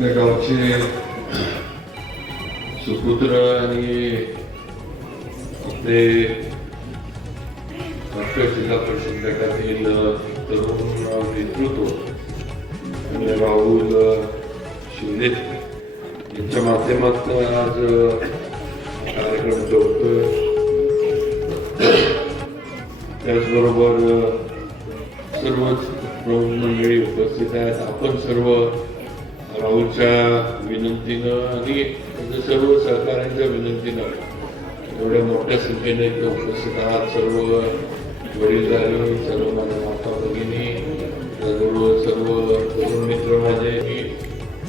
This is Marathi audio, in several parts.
आपल्या गावचे सुपुत्र आणि आपले डॉक्टर जिल्हा परिषद गटातील तरुण नेतृत्व आणि राहुल शिंदे यांच्या माध्यमातून आज कार्यक्रम ठेवतोय त्याचबरोबर सर्वच प्रमुख मंडळी उपस्थित आहेत आपण सर्व राहुलच्या विनंतीनं आणि सर्व सहकाऱ्यांच्या विनंतीनं एवढ्या मोठ्या संख्येने इथे उपस्थित आहात. सर्व वडीलधारी सर्व माझ्या माता भगिनी सर्व सर्व तरुण मित्र माझे. मी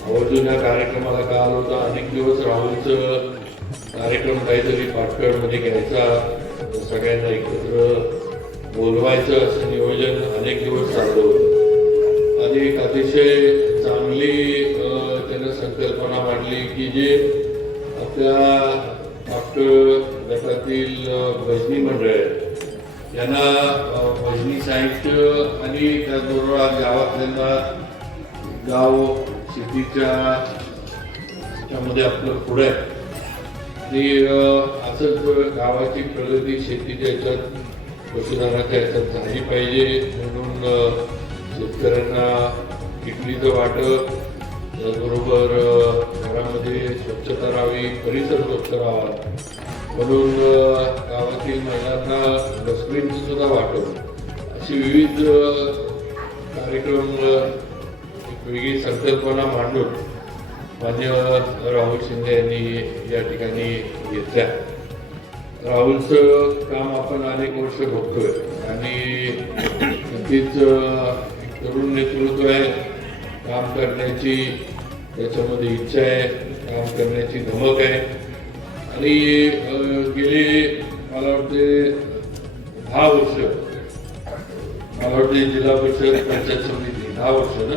आवर्जून या कार्यक्रमाला का आलो होता? अनेक दिवस राहुलचं कार्यक्रम काहीतरी पाटकळमध्ये घ्यायचा. सगळ्यांना एकत्र बोलवायचं असं नियोजन अनेक दिवस चाललं होतं. आणि एक अतिशय चांगली अ, संकल्पना मांडली की जे आपल्या पाटकळ गटातील भजनी मंडळ आहे यांना भजनी साहित्य आणि त्याचबरोबर आज गावातल्यांना गाव शेतीच्या त्यामध्ये आपलं पुढे आहे. आणि असंच गावाची प्रगती शेतीच्या याच्यात पशुधनाच्या याच्यात झाली पाहिजे म्हणून शेतकऱ्यांना किटलीचं वाटप त्याचबरोबर घरामध्ये स्वच्छता राहावी परिसर स्वच्छ राहावा. म्हणून गावातील महिलांना डस्टबिनचं सुद्धा वाटप. अशी विविध कार्यक्रम एक वेगळी संकल्पना मांडून मान्य राहुल शिंदे यांनी या ठिकाणी घेतल्या. राहुलचं काम आपण अनेक वर्ष बघतोय. आणि नक्कीच तरुण नेतृत्व आहे काम करण्याची त्याच्यामध्ये इच्छा आहे काम करण्याची धमक आहे. आणि गेले मला वाटते दहा वर्ष मला वाटते जिल्हा परिषद पंचायत समिती दहा वर्ष ना?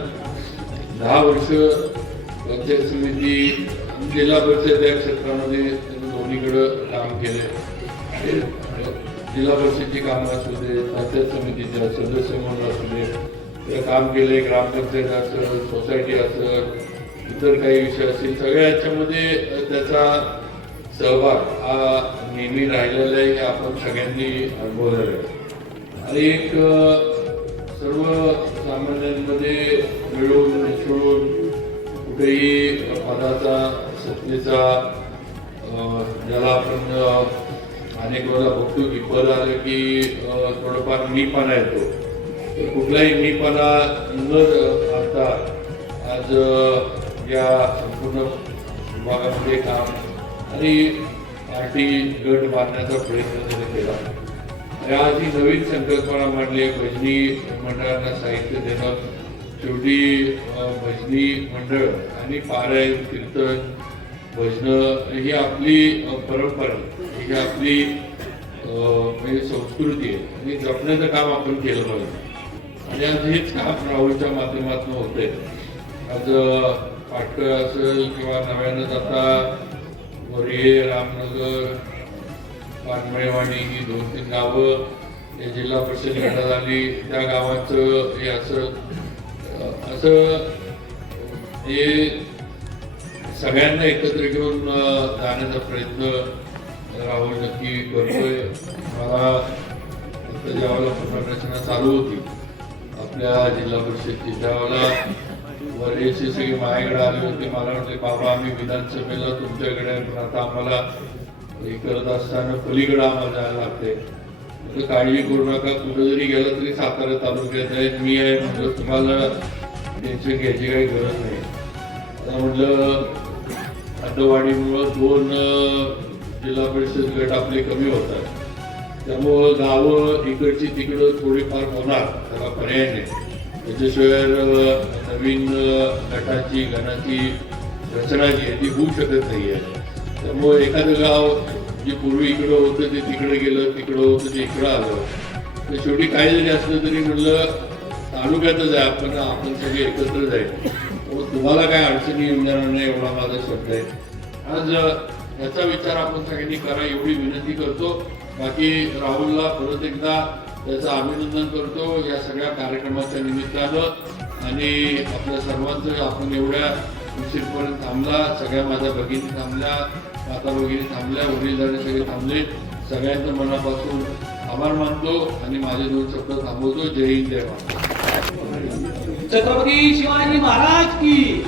दहा वर्ष पंचायत समिती जिल्हा परिषद या क्षेत्रामध्ये त्यांनी दोन्हीकडं काम केले जिल्हा परिषदची कामं असू दे पंचायत समितीच्या सदस्य म्हणून असू दे ते काम केले ग्रामपंचायत असेल सोसायटी असेल इतर काही विषय असतील सगळ्या याच्यामध्ये त्याचा सहभाग हा नेहमी राहिलेला आहे हे आपण सगळ्यांनी अनुभवलेलं आहे. आणि एक सर्व सामान्यांमध्ये मिळून मिसळून कुठेही पदाचा सत्तेचा ज्याला आपण अनेक वेळा बघतो की पद आलं की थोडंफार मीपणा येतो. कुठलाही मीपणा न आता आज या संपूर्ण विभागामध्ये काम आणि पार्टी गट बांधण्याचा प्रयत्न त्याने केला. आणि आज ही नवीन संकल्पना मांडली आहे. भजनी मंडळांना साहित्य देणं. शेवटी भजनी मंडळ आणि पारायण कीर्तन भजनं ही आपली परंपरा ही आपली म्हणजे संस्कृती आहे. आणि जपण्याचं काम आपण केलं पाहिजे. आणि आज हेच काम राहुलच्या माध्यमातून होते. आज अ, पाटकर असेल किंवा नव्यानं आता वरिये रामनगर पानमळेवाडी ही दोन तीन गावं हे जिल्हा परिषद गटात आली. त्या गावाचं हे असं असं हे सगळ्यांना एकत्र घेऊन जाण्याचा प्रयत्न राहुल नक्की करतोय. मला फक्त ज्यावेळेला पुनर्रचना चालू होती. आपल्या जिल्हा परिषदची त्यावेळेला वरीलचे सगळे माझ्याकडे आले होते मला वाटते बाबा आम्ही विधानसभेला तुमच्याकडे पण आता आम्हाला हे करत असताना पलीकडे आम्हाला जायला लागते काळजी करू नका. कुठं जरी गेलं तरी सातारा तालुक्यात आहे. मी आहे म्हटलं तुम्हाला टेन्शन घ्यायची काही गरज नाही. आता म्हटलं अड्डवाडीमुळं दोन जिल्हा परिषद गट आपले कमी होतात. त्यामुळं गावं इकडची तिकडं थोडीफार होणार त्याला पर्याय नाही. त्याच्याशिवाय नवीन गटाची गणाची रचना जी आहे ती होऊ शकत नाही आहे. त्यामुळे एखादं गाव जे पूर्वी इकडं होतं ते तिकडे गेलं तिकडं होतं ते इकडं आलं. तर शेवटी काय जरी असलं तरी म्हणलं तालुक्यातच आहे आपण आपण सगळे एकत्र जाईल तुम्हाला काय अडचणी येणार नाही एवढा माझा शब्द आहे. आज याचा विचार आपण सगळ्यांनी करा एवढी विनंती करतो. बाकी राहुलला परत एकदा त्याचं अभिनंदन करतो या सगळ्या कार्यक्रमाच्या निमित्तानं. आणि आपल्या सर्वांचं आपण एवढ्या उशीरपर्यंत थांबला सगळ्या माझ्या भगिनी थांबल्या माता भगिनी थांबल्या वडील झाले सगळे थांबले. सगळ्यांचं मनापासून आभार मानतो आणि माझे दोन शब्द थांबवतो. जय हिंद जय महाराज छत्रपती शिवाजी महाराज की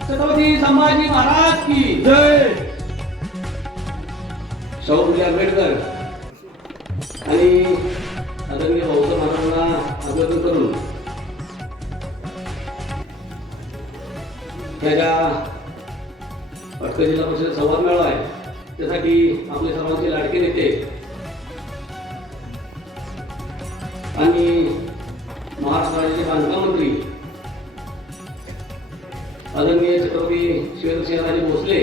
छत्रपती संभाजी महाराज की जय. शाहू आंबेडकर. आणि आदरणीय भाऊचं महाराजांना अभिवादन करून त्याच्या पटकन जिल्हा परिषद संवाद मेळावा आहे. त्यासाठी आपले सर्वांचे लाडके नेते आणि महाराष्ट्र राज्याचे बांधकाम मंत्री आदरणीय छत्रपती शिवेंद्रसिंहराजे भोसले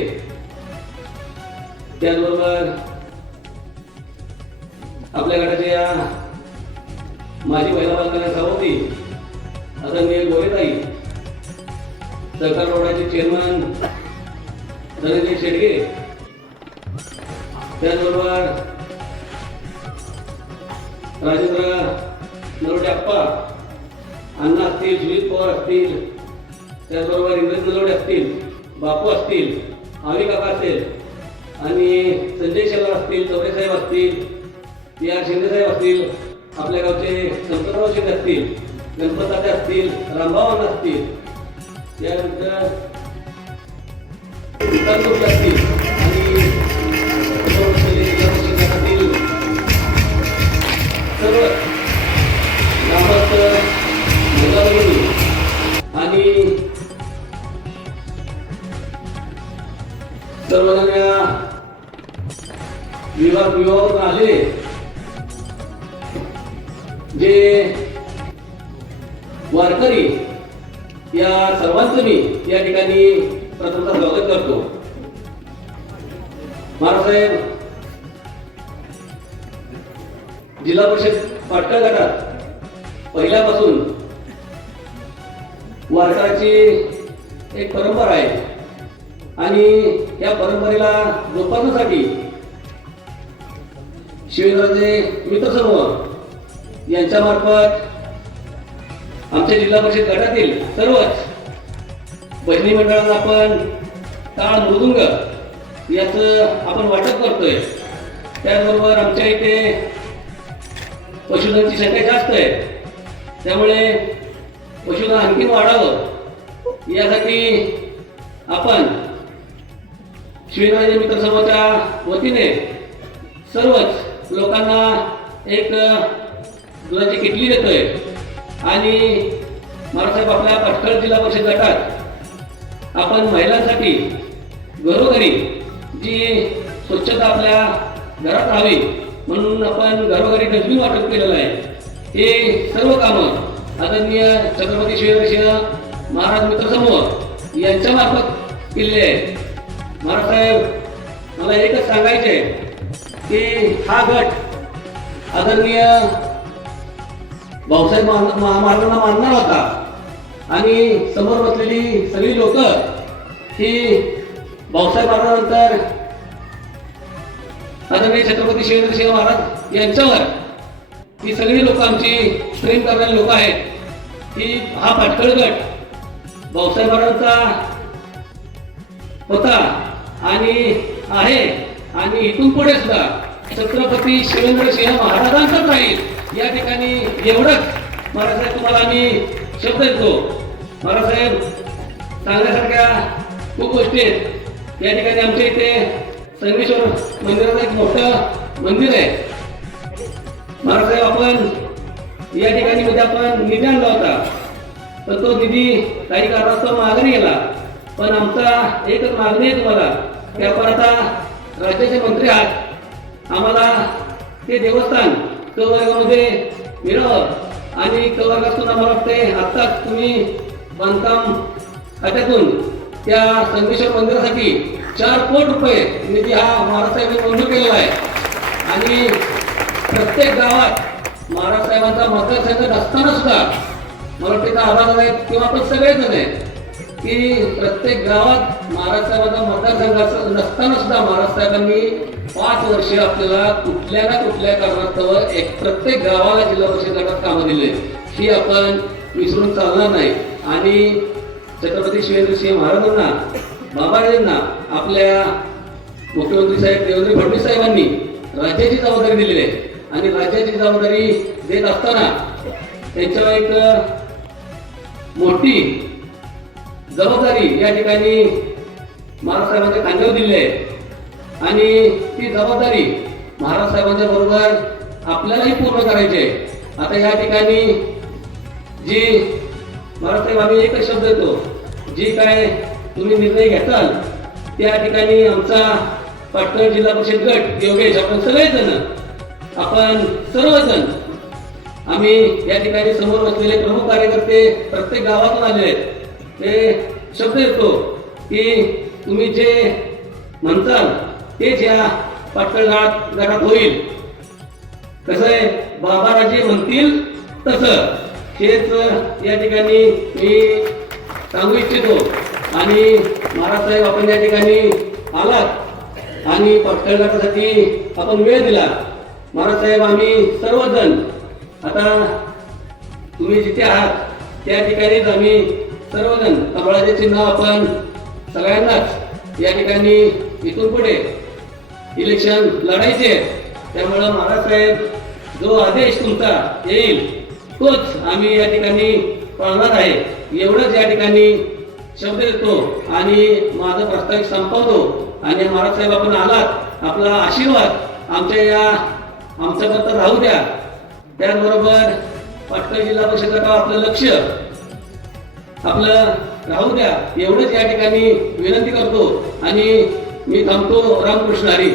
त्याचबरोबर आपल्या गटाच्या या माजी महिला बालकल्याण सभापती आदरणीय गोरेताई सहकार रोडाचे चेअरमन धनंजय शेडगे त्याचबरोबर राजेंद्र नरोटे अप्पा अण्णा असतील सुजित पवार असतील त्याचबरोबर इंग्रज नलोडे असतील बापू असतील आवी काका असतील आणि संजय शेलार असतील चौरे साहेब असतील या आर असतील आपल्या गावचे संतराव शेठ असतील गणपत असतील रामभावन असतील त्यानंतर असतील. प्रथमतः स्वागत करतो. महाराज जिल्हा परिषद पाटका गटात पहिल्यापासून वारकऱ्याची एक परंपरा आहे. आणि या परंपरेला जोपासण्यासाठी शिवेंद्राचे मित्रसमूह यांच्यामार्फत आमच्या जिल्हा परिषद गटातील सर्वच भजनी मंडळांना आपण ताळ मृदुंग याचं आपण वाटप करतोय. त्याचबरोबर आमच्या इथे पशुधनची संख्या जास्त आहे. त्यामुळे पशुधन आणखीन वाढावं. यासाठी आपण शिवराज मित्र समूहाच्या वतीने सर्वच लोकांना एक दुधाची किटली देतोय. आणि महाराष्ट्र आपल्या पटकळ जिल्हा परिषद गटात आपण महिलांसाठी घरोघरी जी स्वच्छता आपल्या घरात राहावी म्हणून आपण घरोघरी डस्टबिन वाटप केलेलं आहे. हे सर्व कामं आदरणीय छत्रपती शिवराज महाराज मित्र समूह यांच्या मार्फत केलेले आहे महाराजसाहेब मला एकच सांगायचे की हा गट आदरणीय भाऊसाहेब मा- मा- महाराजांना मानणार होता. आणि समोर बसलेली सगळी लोक ही भाऊसाहेब महाराजांनंतर आदरणीय छत्रपती शिवेंद्रसिंह महाराज यांच्यावर ही सगळी लोक आमची प्रेम करणारी लोक आहेत. ही हा पाटकळ गट भाऊसाहेब महाराजांचा होता आणि आहे. आणि इथून पुढे सुद्धा छत्रपती शिवेंद्र सिंह महाराजांचाच राहील या ठिकाणी एवढंच. महाराज तुम्हाला आम्ही शब्द देतो. महाराजसाहेब सांगण्यासारख्या खूप गोष्टी आहेत. या ठिकाणी आमच्या इथे संगमेश्वर मंदिराचं एक मोठं मंदिर आहे. महाराजसाहेब आपण या ठिकाणी मध्ये आपण निधी आणला होता. तर तो निधी काही कारणास्तव मागणी गेला पण आमचा एकच मागणी आहे तुम्हाला. की आपण आता राज्याचे मंत्री आहात. आम्हाला ते देवस्थान कवर्गामध्ये मिळावं. आणि कवर्गातून आम्हाला वाटते आत्ताच तुम्ही बांधकाम खात्यातून त्या संगमेश्वर मंदिरासाठी चार कोट रुपये निधी हा महाराजसाहेबांनी मंजूर केलेला आहे. आणि प्रत्येक गावात महाराज साहेबांचा मतदारसंघ असताना सुद्धा मराठीचा आभार आहेत किंवा आपण सगळेजण आहेत की प्रत्येक गावात महाराज मतदारसंघाचं नसताना सुद्धा महाराज साहेबांनी पाच वर्ष आपल्याला कुठल्या ना कुठल्या कारणास्तव एक प्रत्येक गावाला जिल्हा परिषद गटात कामं दिले ही आपण विसरून चालणार नाही. आणि छत्रपती शिवेंद्रसिंह महाराजांना बाबाजींना आपल्या मुख्यमंत्री साहेब देवेंद्र फडणवीस साहेबांनी राज्याची जबाबदारी दिलेली आहे. आणि राज्याची जबाबदारी देत असताना त्यांच्यावर एक मोठी जबाबदारी या ठिकाणी महाराज साहेबांच्या खांद्यावर दिली आहे. आणि ती जबाबदारी महाराज साहेबांच्या बरोबर आपल्यालाही पूर्ण करायची आहे. आता या ठिकाणी जी महाराष्ट्र आम्ही एकच शब्द देतो जी काय तुम्ही निर्णय घेताल त्या ठिकाणी आमचा पाटण जिल्हा परिषद गट योगेश आपण सगळेजण आपण सर्वजण आम्ही या ठिकाणी समोर बसलेले प्रमुख कार्यकर्ते प्रत्येक गावातून आले आहेत. ते शब्द येतो की तुम्ही जे म्हणताल तेच या पाटण घरात होईल. कसं आहे? बाबाराजे म्हणतील तसं. हेच या ठिकाणी मी सांगू इच्छितो. आणि महाराज साहेब आपण या ठिकाणी आलात आणि पाटण आपण वेळ दिला. महाराज साहेब आम्ही सर्वजण आता तुम्ही जिथे आहात त्या ठिकाणीच आम्ही सर्वजण कमळाचे चिन्ह आपण सगळ्यांनाच या ठिकाणी इथून पुढे इलेक्शन लढायचे त्यामुळं महाराज साहेब जो आदेश तुमचा येईल तोच आम्ही या ठिकाणी पाळणार आहे. एवढंच या ठिकाणी शब्द देतो आणि माझा प्रस्तावित संपवतो. आणि महाराज साहेब आपण आलात. आपला आशीर्वाद आमच्या या आमच्याबद्दल राहू द्या. त्याचबरोबर पाटकर जिल्हा परिषद आपलं लक्ष आपलं राहू द्या. एवढंच या ठिकाणी विनंती करतो. आणि मी थांबतो रामकृष्ण हरी.